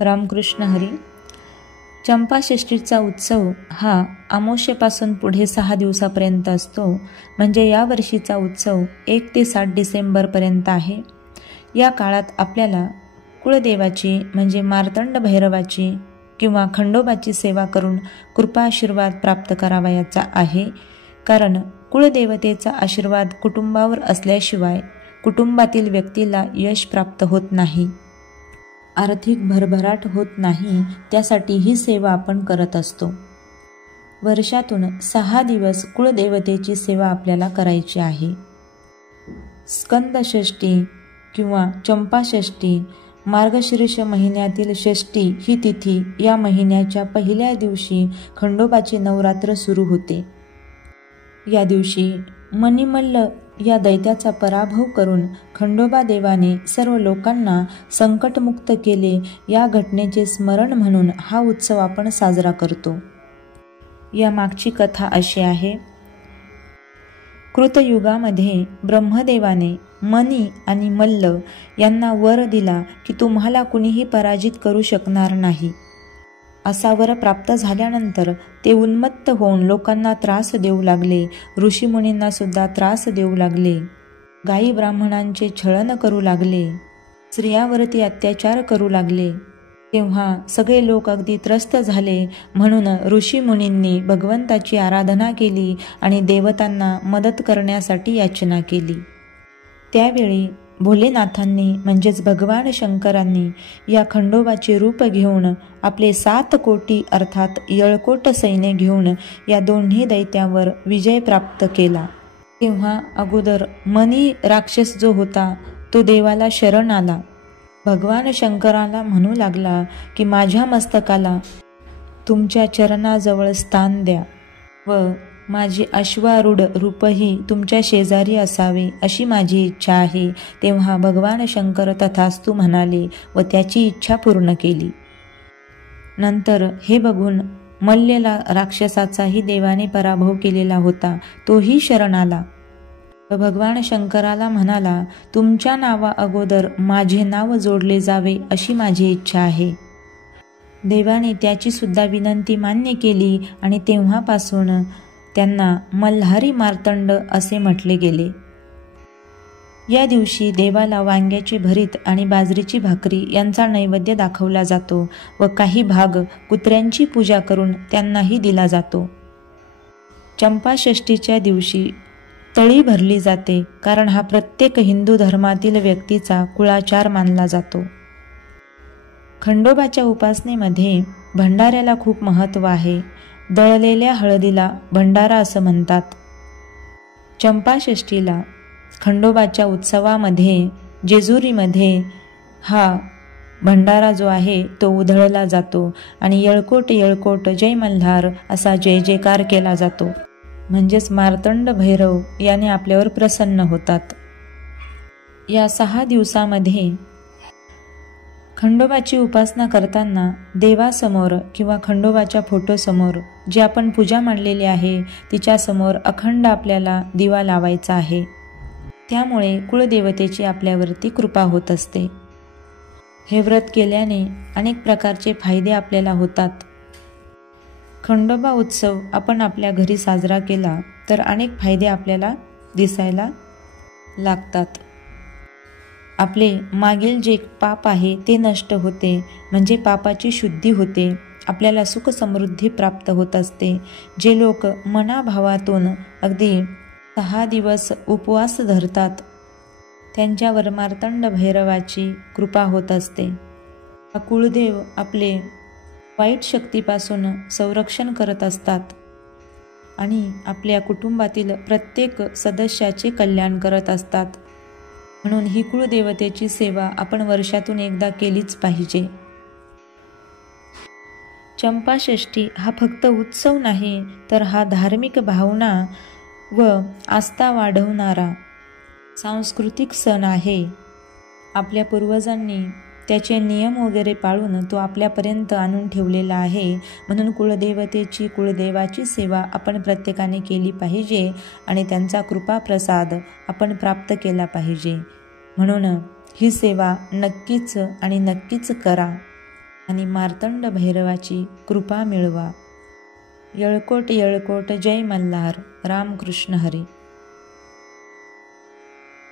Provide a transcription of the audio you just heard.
रामकृष्ण हरी. चंपाषष्ठीचा उत्सव हा अमावास्येपासून पुढे 6 दिवसापर्यंत असतो. म्हणजे या वर्षीचा उत्सव 1 ते 7 डिसेंबरपर्यंत आहे. या काळात आपल्याला कुळदेवाची म्हणजे मार्तंड भैरवाची किंवा खंडोबाची सेवा करून कृपा आशीर्वाद प्राप्त करावयाचा आहे. कारण कुळदेवतेचा आशीर्वाद कुटुंबावर असल्याशिवाय कुटुंबातील व्यक्तीला यश प्राप्त होत नाही, आर्थिक भरभराट होत नाही. त्यासाठी ही सेवा आपण करत असतो. वर्षातून 6 दिवस कुळदेवतेची सेवा आपल्याला करायची आहे. स्कंदषष्ठी किंवा चंपाषष्ठी, मार्गशीर्ष महिन्यातील षष्ठी ही तिथी या महिन्याच्या पहिल्या दिवशी खंडोबाची नवरात्र सुरू होते. या दिवशी मणिमल्ल या दैत्याचा पराभव करून खंडोबा देवाने सर्व लोकांना संकटमुक्त केले. या घटनेचे स्मरण म्हणून हा उत्सव आपण साजरा करतो. या मागची कथा अशी आहे. कृतयुगामध्ये ब्रह्मदेवाने मनी आणि मल्ल यांना वर दिला की तुम्हाला कुणीही पराजित करू शकणार नाही. असा वर प्राप्त झाल्यानंतर ते उन्मत्त होऊन लोकांना त्रास देऊ लागले. ऋषीमुनींना सुद्धा त्रास देऊ लागले. गायी ब्राह्मणांचे छळन करू लागले. स्त्रियावरती अत्याचार करू लागले. तेव्हा सगळे लोक अगदी त्रस्त झाले. म्हणून ऋषीमुनींनी भगवंताची आराधना केली आणि देवतांना मदत करण्यासाठी याचना केली. त्यावेळी भोलेनाथांनी म्हणजेच भगवान शंकरांनी या खंडोबाचे रूप घेऊन आपले 7 कोटी अर्थात येळकोट सैन्य घेऊन या दोन्ही दैत्यावर विजय प्राप्त केला. तेव्हा अगोदर मनी राक्षस जो होता तो देवाला शरण आला. भगवान शंकराला म्हणू लागला की माझ्या मस्तकाला तुमच्या चरणाजवळ स्थान द्या व माझे अश्वारूढ रूपही तुमच्या शेजारी असावे अशी माझी इच्छा आहे. तेव्हा भगवान शंकर तथास्तु म्हणाले व त्याची इच्छा पूर्ण केली. नंतर हे बघून मल्लेला राक्षसाचाही देवाने पराभव केलेला होता, तोही शरण आला. भगवान शंकराला म्हणाला तुमच्या नावा अगोदर माझे नाव जोडले जावे अशी माझी इच्छा आहे. देवाने त्याची सुद्धा विनंती मान्य केली आणि तेव्हापासून त्यांना मल्हारी मार्तंड असे म्हटले गेले. या दिवशी देवाला वांग्याची भरीत आणि बाजरीची भाकरी यांचा नैवेद्य दाखवला जातो व काही भाग कुत्र्यांची पूजा करून त्यांनाही दिला जातो. चंपाषष्ठीच्या दिवशी तळी भरली जाते, कारण हा प्रत्येक हिंदू धर्मातील व्यक्तीचा कुळाचार मानला जातो. खंडोबाच्या उपासनेमध्ये भंडाऱ्याला खूप महत्त्व आहे. दळलेल्या हळदीला भंडारा असं म्हणतात. चंपाषष्ठीला खंडोबाच्या उत्सवामध्ये जेजुरीमध्ये हा भंडारा जो आहे तो उधळला जातो आणि येळकोट येळकोट जय मल्हार असा जय जयकार केला जातो. म्हणजेच मार्तंड भैरव याने आपल्यावर प्रसन्न होतात. या 6 दिवसामध्ये खंडोबाची उपासना करताना देवासमोर किंवा खंडोबाच्या फोटोसमोर जी आपण पूजा मांडलेली आहे तिच्यासमोर अखंड आपल्याला दिवा लावायचा आहे. त्यामुळे कुळदेवतेची आपल्यावरती कृपा होत असते. हे व्रत केल्याने अनेक प्रकारचे फायदे आपल्याला होतात. खंडोबा उत्सव आपण आपल्या घरी साजरा केला तर अनेक फायदे आपल्याला दिसायला लागतात. आपले मागील जे पाप आहे ते नष्ट होते, म्हणजे पापाची शुद्धी होते. आपल्याला सुख समृद्धी प्राप्त होत असते. जे लोक मनाभावातून अगदी 6 दिवस उपवास धरतात त्यांच्यावर मार्तंड भैरवाची कृपा होत असते. कुळदेव आपले वाईट शक्तीपासून संरक्षण करत असतात आणि आपल्या कुटुंबातील प्रत्येक सदस्याचे कल्याण करत असतात. म्हणून ही कुळदेवतेची सेवा आपण वर्षातून एकदा केलीच पाहिजे. चंपाषष्ठी हा फक्त उत्सव नाही, तर हा धार्मिक भावना व आस्था वाढवणारा सांस्कृतिक सण आहे. आपल्या पूर्वजांनी त्याचे नियम वगैरे पाळून तो आपल्यापर्यंत आणून ठेवलेला आहे. म्हणून कुळदेवतेची कुळदेवाची सेवा आपण प्रत्येकाने केली पाहिजे आणि त्यांचा कृपाप्रसाद आपण प्राप्त केला पाहिजे. म्हणून ही सेवा नक्कीच आणि नक्कीच करा. आणि मार्तंड भैरवाची कृपा मिळवा. येळकोट येळकोट जय मल्हार. रामकृष्ण हरी.